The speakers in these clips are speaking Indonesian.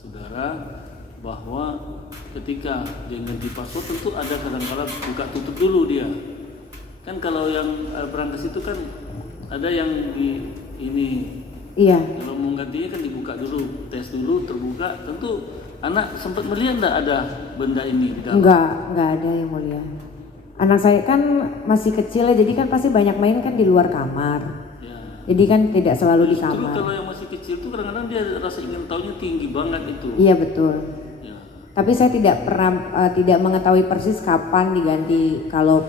saudara bahwa ketika dia ganti password tentu ada kadang-kadang buka tutup dulu dia. Kan kalau yang berangkas itu kan ada yang di ini. Iya. Kalau mau gantinya kan dibuka dulu, tes dulu, terbuka. Tentu anak sempat melihat enggak ada benda ini di dalam? Enggak ada yang mulia. Anak saya kan masih kecil ya, jadi kan pasti banyak main kan di luar kamar. Ya. Jadi kan tidak selalu di Justru kamar. kalau yang masih kecil tuh kadang-kadang dia rasa ingin tahunya tinggi banget itu. Iya betul. Ya. Tapi saya tidak pernah tidak mengetahui persis kapan diganti kalau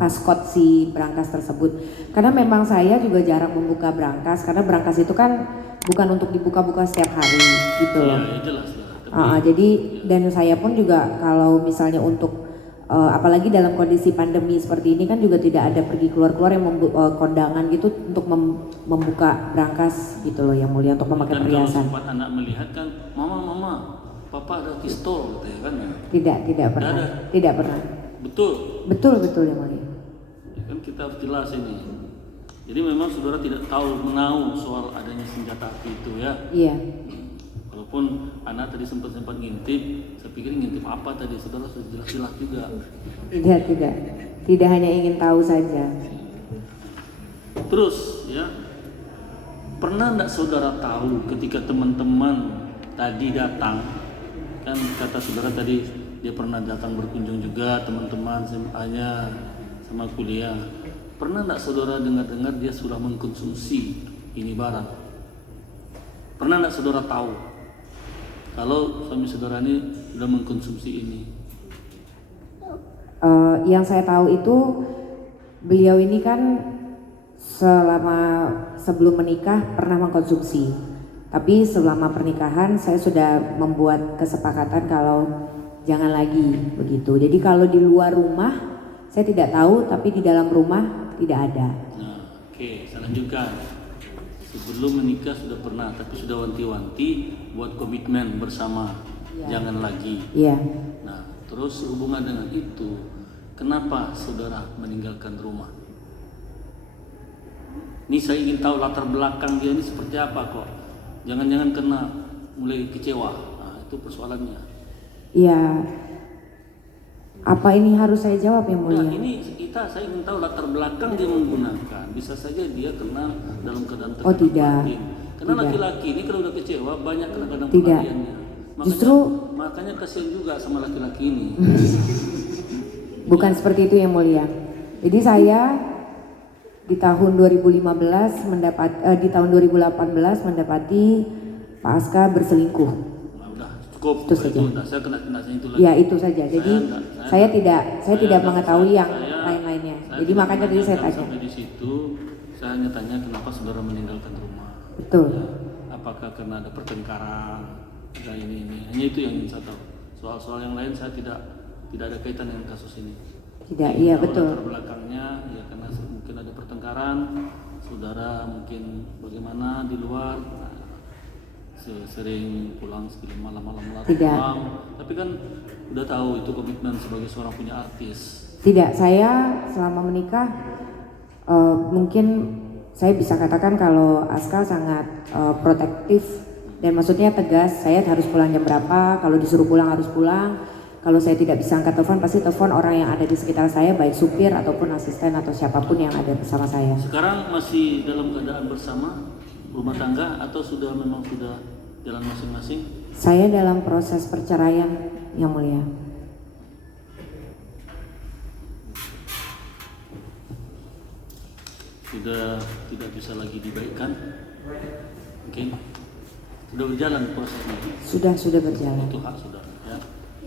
paskot si berangkas tersebut. Karena memang saya juga jarang membuka berangkas karena berangkas itu kan bukan untuk dibuka-buka setiap hari gitu loh. Ya jelas lah. Jadi dan saya pun juga kalau misalnya untuk apalagi dalam kondisi pandemi seperti ini kan juga tidak ada pergi keluar-keluar yang kondangan gitu untuk membuka berangkas gitu loh yang mulia untuk memakai perhiasan. Kalau sempat anak melihat kan, mama, papa ada pistol gitu ya kan ya? Tidak pernah. Tidak pernah. Betul yang mulia. Ya kan kita harus jelas ini. Jadi memang saudara tidak menahu soal adanya senjata api itu ya? Iya. Walaupun anak tadi sempat ngintip, saya pikir ngintip apa tadi, saudara sudah jelas-jelas juga. Tidak hanya ingin tahu saja. Terus ya, pernah enggak saudara tahu ketika teman-teman tadi datang, kan kata saudara tadi dia pernah datang berkunjung juga teman-teman SMA-nya sama kuliah. Pernah enggak saudara dengar-dengar dia sudah mengkonsumsi ini barang? Pernah enggak saudara tahu kalau suami saudara ini sudah mengkonsumsi ini? Yang saya tahu itu beliau ini kan sebelum menikah pernah mengkonsumsi. Tapi selama pernikahan saya sudah membuat kesepakatan kalau jangan lagi begitu. Jadi kalau di luar rumah saya tidak tahu, tapi di dalam rumah tidak ada. Nah, oke, saya lanjutkan. Sebelum menikah sudah pernah, tapi sudah wanti-wanti buat komitmen bersama, jangan lagi. Iya. Nah, terus hubungan dengan itu, kenapa saudara meninggalkan rumah? Ini saya ingin tahu latar belakang dia ini seperti apa kok. Jangan-jangan kena mulai kecewa. Nah, itu persoalannya. Iya. Apa ini harus saya jawab yang mulia? Nah, ini saya ingin tahu latar belakang dia menggunakan. Bisa saja dia kena dalam keadaan Oh tidak. Karena laki-laki ini kalau udah kecewa banyak kadang-kadang tidak. Makanya, makanya kasihan juga sama laki-laki ini. Bukan seperti itu yang mulia. Jadi saya di tahun 2018 di tahun 2018 mendapati Pak Aska berselingkuh. Cukup itu saja. Saya kena itu lagi. Ya itu saja. Jadi saya tidak mengetahui yang lain-lainnya. Jadi makanya tadi saya tanya. Sampai di situ saya hanya tanya kenapa saudara meninggalkan rumah. Betul. Ya, apakah karena ada pertengkaran, ada ini. Hanya itu yang ingin saya tahu. Soal-soal yang lain saya tidak ada kaitan dengan kasus ini. Tidak. Iya betul. Latar belakangnya ya karena mungkin ada pertengkaran, saudara mungkin bagaimana di luar. Sering pulang sekali malam-malam pulang, tapi kan udah tahu itu komitmen sebagai seorang punya artis. Tidak, saya selama menikah mungkin saya bisa katakan kalau Aska sangat protektif dan maksudnya tegas. Saya harus pulang jam berapa, kalau disuruh pulang harus pulang. Kalau saya tidak bisa angkat telepon, pasti telepon orang yang ada di sekitar saya, baik supir ataupun asisten atau siapapun yang ada bersama saya. Sekarang masih dalam keadaan bersama rumah tangga atau memang sudah jalan masing-masing? Saya dalam proses perceraian yang mulia. Sudah tidak bisa lagi dibaikkan? Mungkin sudah berjalan prosesnya? Sudah berjalan. Itu hak saudara ya.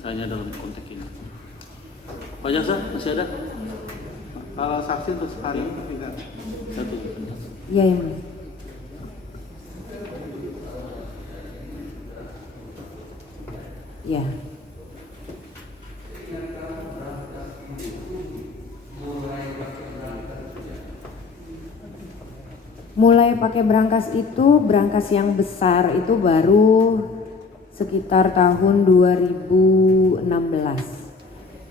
Saya hanya dalam konteks ini. Pak Jaksa masih ada? Kalau saksi untuk sekarang tidak. Satu. Iya yang mulia. Ya. Mulai pakai berangkas itu, berangkas yang besar itu baru sekitar tahun 2016.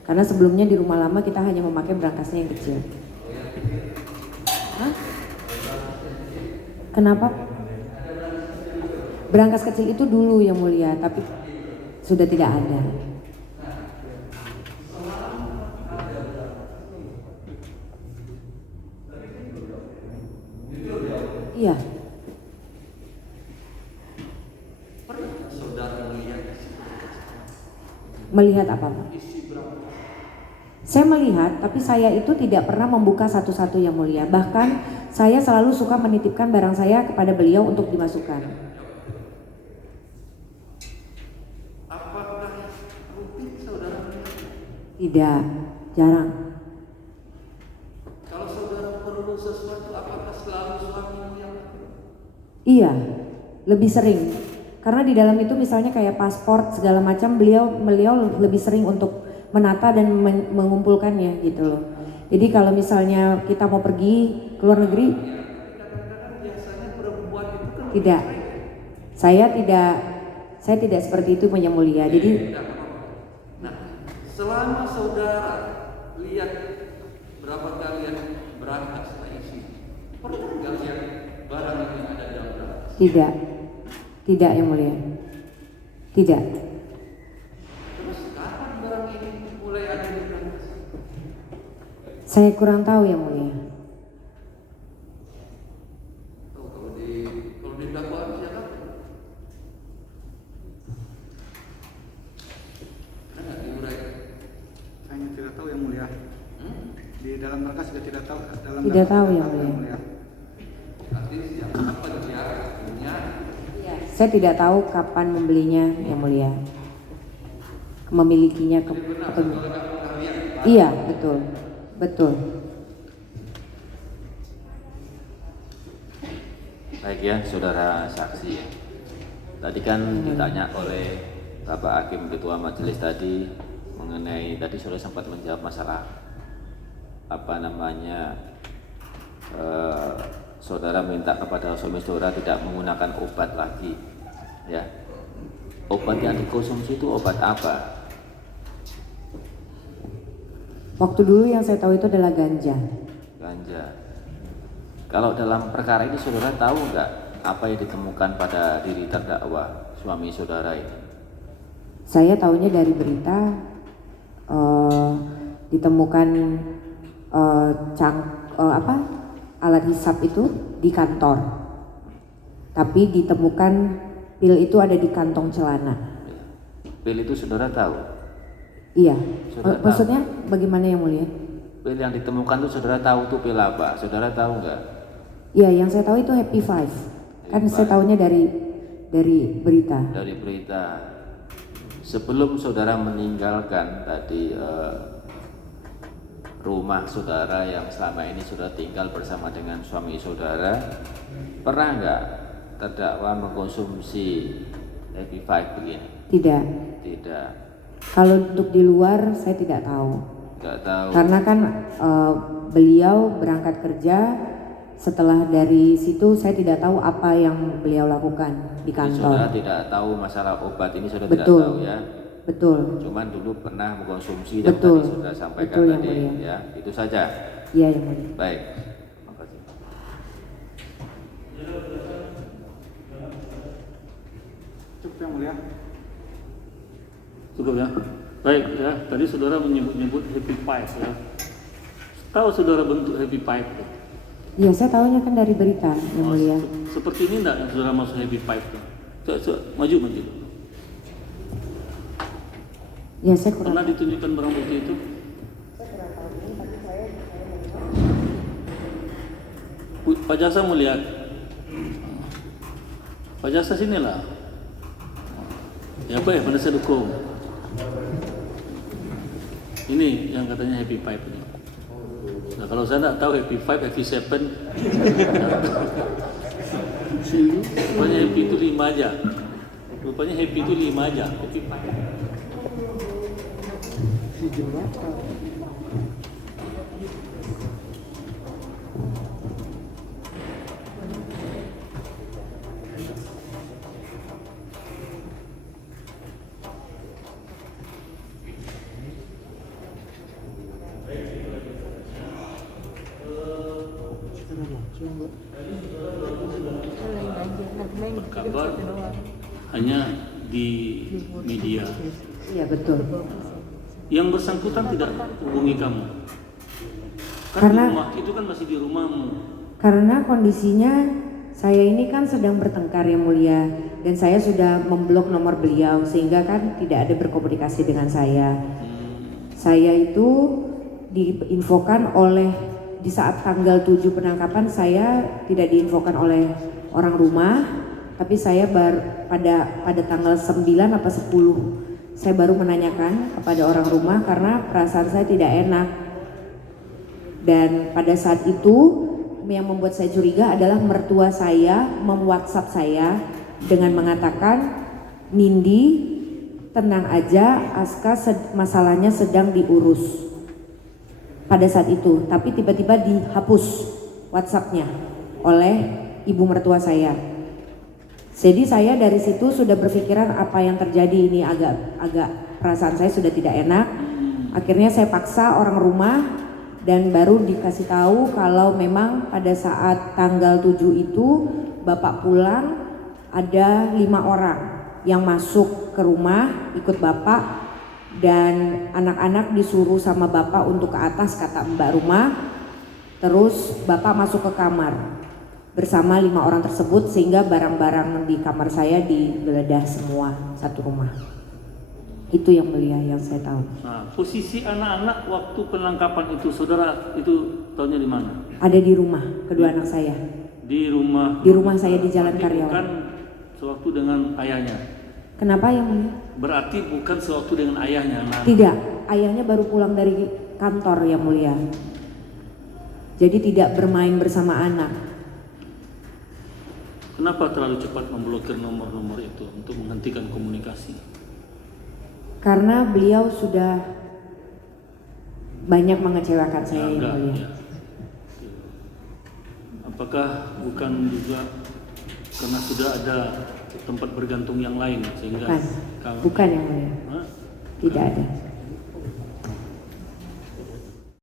Karena sebelumnya di rumah lama kita hanya memakai berangkasnya yang kecil. Hah? Kenapa? Berangkas kecil itu dulu yang mulia, tapi sudah tidak ada. Iya. Melihat apa, Pak? Saya melihat, tapi saya itu tidak pernah membuka satu-satu yang mulia. Bahkan saya selalu suka menitipkan barang saya kepada beliau untuk dimasukkan. Apakah rutin saudara? Tidak, jarang. Kalau saudara perlu sesuatu, apakah selalu suamimu yang? Iya, lebih sering. Karena di dalam itu misalnya kayak paspor segala macam, beliau lebih sering untuk menata dan mengumpulkannya gitu loh. Jadi kalau misalnya kita mau pergi ke luar negeri, tidak. Saya tidak seperti itu, Yang Mulia. Jadi Nah, selama saudara lihat berapa kalian berangkat setelah isi, pernah nggak lihat barang yang ada dalam berangkas? tidak Yang Mulia. Tidak. Terus kapan barang ini mulai ada di berangkas? Saya kurang tahu Yang Mulia. Oh, kalau di dakwaan siapa? Ada nggak diurai? Saya tidak tahu Yang Mulia. Di dalam berangkas juga tidak tahu. Tidak tahu Yang Mulia. Berarti siapa dia punya? Saya tidak tahu kapan membelinya Yang Mulia. Memilikinya Iya, betul. Baik ya, saudara saksi. Tadi kan ditanya oleh Bapak Hakim Ketua Majelis tadi mengenai, tadi saudara sempat menjawab masalah saudara minta kepada suami saudara tidak menggunakan obat lagi, ya. Obat yang dikonsumsi itu obat apa? Waktu dulu yang saya tahu itu adalah ganja. Ganja. Kalau dalam perkara ini saudara tahu nggak apa yang ditemukan pada diri terdakwa suami saudara ini? Saya tahunya dari berita ditemukan alat hisap itu di kantor, tapi ditemukan pil itu ada di kantong celana. Pil itu saudara tahu? Iya. Saudara Maksudnya bagaimana Yang Mulia? Pil yang ditemukan itu saudara tahu itu pil apa? Saudara tahu nggak? Iya, yang saya tahu itu Happy Five. Kan saya tahunya dari berita. Dari berita. Sebelum saudara meninggalkan tadi rumah saudara yang selama ini sudah tinggal bersama dengan suami saudara, pernah nggak terdakwa mengkonsumsi Happy Five begini? Tidak. Tidak. Kalau untuk di luar saya tidak tahu. Nggak tahu. Karena kan beliau berangkat kerja, setelah dari situ saya tidak tahu apa yang beliau lakukan di Jadi kantor. saudara tidak tahu masalah obat ini, saudara Betul. tidak tahu ya. Betul. Cuman dulu pernah mengkonsumsi dan Betul. tadi sudah sampaikan Betul, Yang tadi Mulia. ya. Itu saja. Iya Yang Mulia. Baik. Makasih. Cukup Yang Mulia. Cukup ya. Baik ya, tadi saudara menyebut Happy Five ya. Tahu saudara bentuk Happy Five? Iya, saya tahunya kan dari berita Yang Mulia. Seperti ini enggak yang saudara masuk Happy Five tuh? Coba, maju. Ya, saya kurang. Pernah ditunjukkan barang bukti itu? Pak Jasa mau lihat. Pak Jasa sinilah. Ya apa ya, penasihat hukum. Ini yang katanya Happy Five ini. Nah kalau saya tidak tahu Happy Five, Happy Seven. Rupanya Happy itu 5 aja. Rupanya Happy itu 5 aja. Happy Five. Kabar hanya di media. Iya betul. Yang bersangkutan tidak hubungi kamu. Kan Karena- di rumah, itu kan masih di rumahmu. Karena kondisinya saya ini kan sedang bertengkar yang mulia, dan saya sudah memblok nomor beliau sehingga kan tidak ada berkomunikasi dengan saya. Saya itu diinfokan oleh di saat tanggal 7 penangkapan, saya tidak diinfokan oleh orang rumah, tapi saya pada tanggal 9 apa 10 saya baru menanyakan kepada orang rumah karena perasaan saya tidak enak. Dan pada saat itu yang membuat saya curiga adalah mertua saya mem-WhatsApp saya dengan mengatakan, "Nindi, tenang aja, Aska masalahnya sedang diurus." Pada saat itu, tapi tiba-tiba dihapus WhatsApp-nya oleh ibu mertua saya. Jadi saya dari situ sudah berpikiran apa yang terjadi ini, agak perasaan saya sudah tidak enak. Akhirnya saya paksa orang rumah dan baru dikasih tahu kalau memang pada saat tanggal 7 itu bapak pulang, ada 5 orang yang masuk ke rumah ikut bapak, dan anak-anak disuruh sama bapak untuk ke atas, kata mbak rumah. Terus bapak masuk ke kamar bersama 5 orang tersebut sehingga barang-barang di kamar saya digeledah semua satu rumah. Itu yang mulia yang saya tahu. Nah, posisi anak-anak waktu penangkapan itu, saudara itu tahunya di mana? Ada di rumah kedua anak saya. Di rumah. Di rumah saya di Jalan Berarti Karyawan. Bukan sewaktu dengan ayahnya. Kenapa yang mulia? Berarti bukan sewaktu dengan ayahnya. Nah, Tidak, ayahnya baru pulang dari kantor yang mulia. Jadi tidak bermain bersama anak. kenapa terlalu cepat memblokir nomor-nomor itu untuk menghentikan komunikasi? Karena beliau sudah banyak mengecewakan saya yang Enggak, mulia. ya. Apakah bukan juga karena sudah ada tempat bergantung yang lain sehingga Bukan, bukan yang mulia. Hah? Tidak ada.